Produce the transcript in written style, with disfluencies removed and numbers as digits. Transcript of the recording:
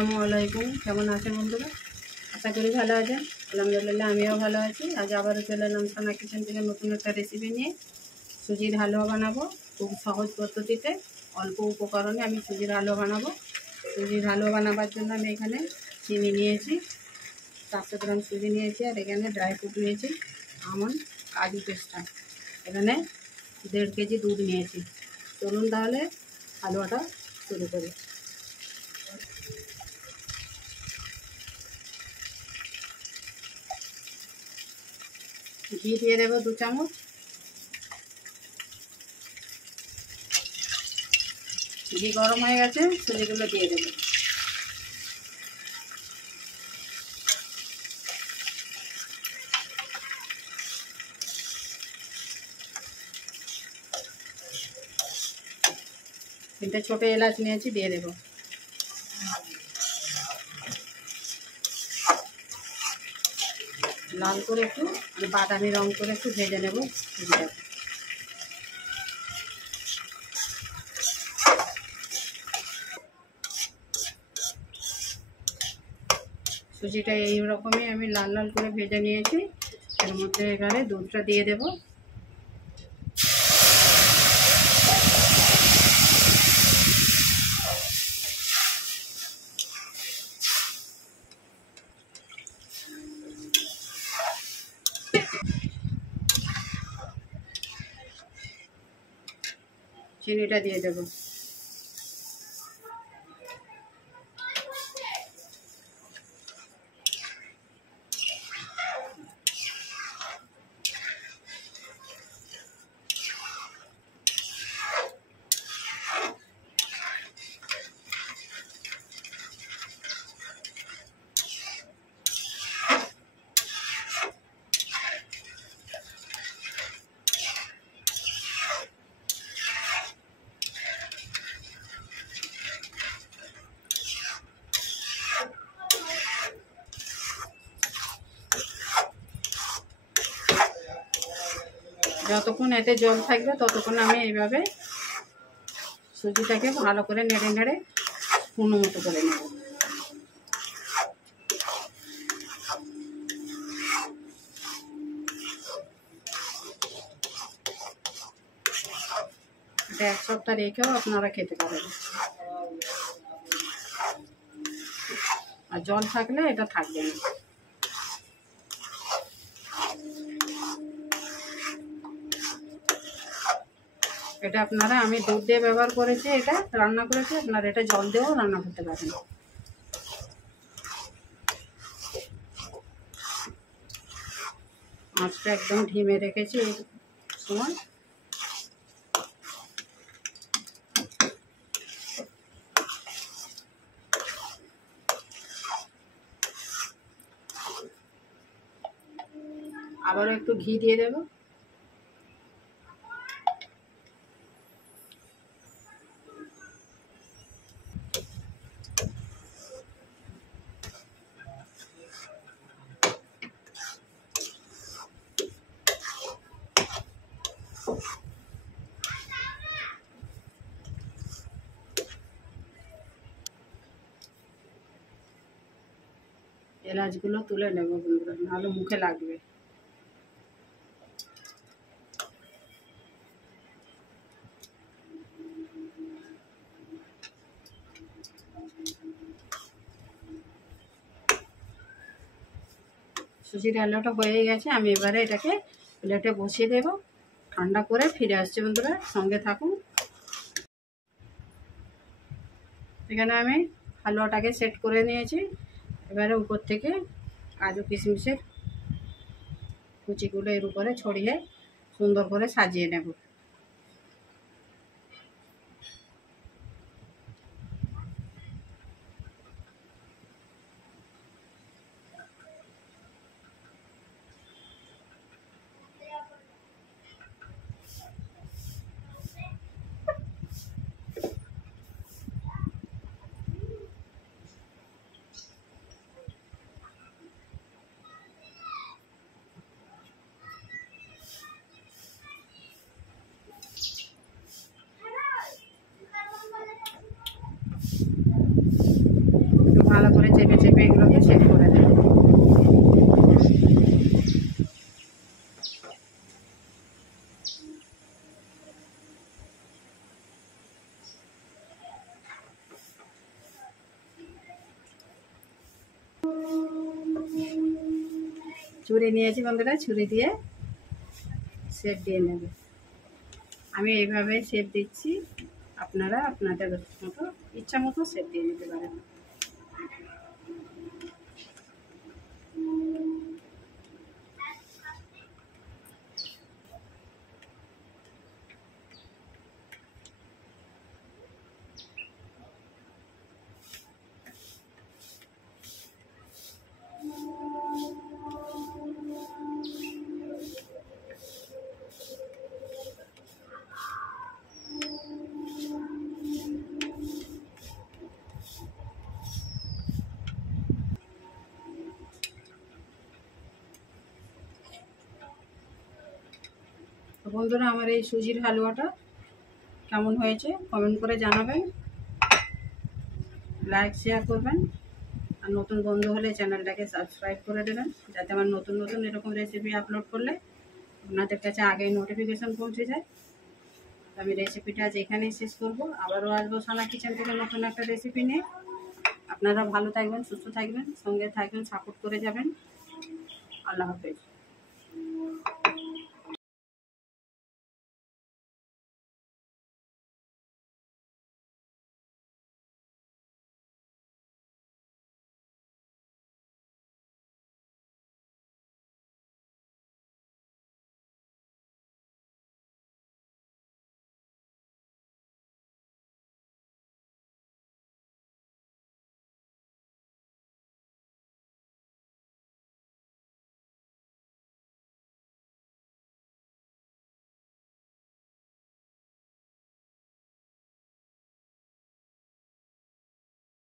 আসসালামু আলাইকুম। কেমন আছেন বন্ধুরা? আশা করি ভালো আছেন। আলহামদুলিল্লাহ আমিও ভালো আছি। আজ আবারও চলে এলাম সানা কিচেন থেকে নতুন একটা রেসিপি নিয়ে। সুজির হালুয়া বানাবো খুব সহজ পদ্ধতিতে, অল্প উপকরণে আমি সুজির হালুয়া বানাবো। সুজির হালুয়া বানাবার জন্য আমি এখানে চিনি নিয়েছি, 400 গ্রাম সুজি নিয়েছি, আর এখানে ড্রাই ফ্রুট নিয়েছি, আমন্ড, কাজু, পেস্তা। এখানে 1.5 কেজি দুধ নিয়েছি। চলুন তাহলে হালুয়াটা শুরু করি। ঘি দিয়ে দেবো 2 চামচ। ঘি গরম হয়ে গেছে, সুজিগুলো দিয়ে দেবো। তিনটে ছোটো এলাচ নিয়েছি, দিয়ে দেবো। লাল করে একটু বাদামি রং করে একটু ভেজে নেব সুজিটা। সুজিটা এইরকমই আমি লাল লাল করে ভেজে নিয়েছি। এর মধ্যে এবারে দুধটা দিয়ে দেব। চিনিটা দিয়ে দেব। যতক্ষণ এতে জল থাকবে ততক্ষণ আমি এইভাবে সুজিটাকে ভালো করে নেড়ে নেড়ে পুনো মতো করে নেব। এটা 1 সপ্তাহ রেখেও আপনারা খেতে পারেন। আর জল থাকলে এটা থাকবে না। এটা আপনারা, আমি দুধ দিয়ে ব্যবহার করেছি, এটা রান্না করেছি, আপনারা এটা জল দিয়েও রান্না করতে পারেন। আঁচটা একদম ধিমে রেখেছি এই সময়। আবারও একটু ঘি দিয়ে দেব। এলাচগুলো তুলে নেব বন্ধুরা, নাহলে মুখে লাগবে। সুজির হালুয়াটা হয়ে গেছে, আমি এবারে এটাকে প্লেটে বসিয়ে দেব। ঠান্ডা করে ফিরে আসছি বন্ধুরা, সঙ্গে থাকুন। এখানে আমি হালুয়াটাকে সেট করে নিয়েছি। এবারে উপর থেকে কাজু কিশমিশের কুচিগুলো এর উপরে ছড়িয়ে সুন্দর করে সাজিয়ে নেব। চেপে চেপে এগুলোকে সেট করে দেব। ছুরি নিয়েছি বন্ধুরা, ছুরি দিয়ে শেপ দিয়ে নেবে। আমি এইভাবে শেপ দিচ্ছি, আপনারা আপনাদের মতো ইচ্ছা মতো শেপ দিয়ে নিতে পারেন। তো বন্ধুরা, আমার এই সুজির হালুয়াটা কেমন হয়েছে কমেন্ট করে জানাবেন, লাইক শেয়ার করবেন, আর নতুন বন্ধু হলে চ্যানেলটাকে সাবস্ক্রাইব করে দেবেন, যাতে আমার নতুন নতুন এরকম রেসিপি আপলোড করলে আপনাদের কাছে আগেই নোটিফিকেশান পৌঁছে যায়। আমি রেসিপিটা আজ এখানেই শেষ করবো। আবারও আসবো সানা কিচেন থেকে নতুন একটা রেসিপি নিয়ে। আপনারা ভালো থাকবেন, সুস্থ থাকবেন, সঙ্গে থাকবেন, সাপোর্ট করে যাবেন। আল্লাহ হাফেজ।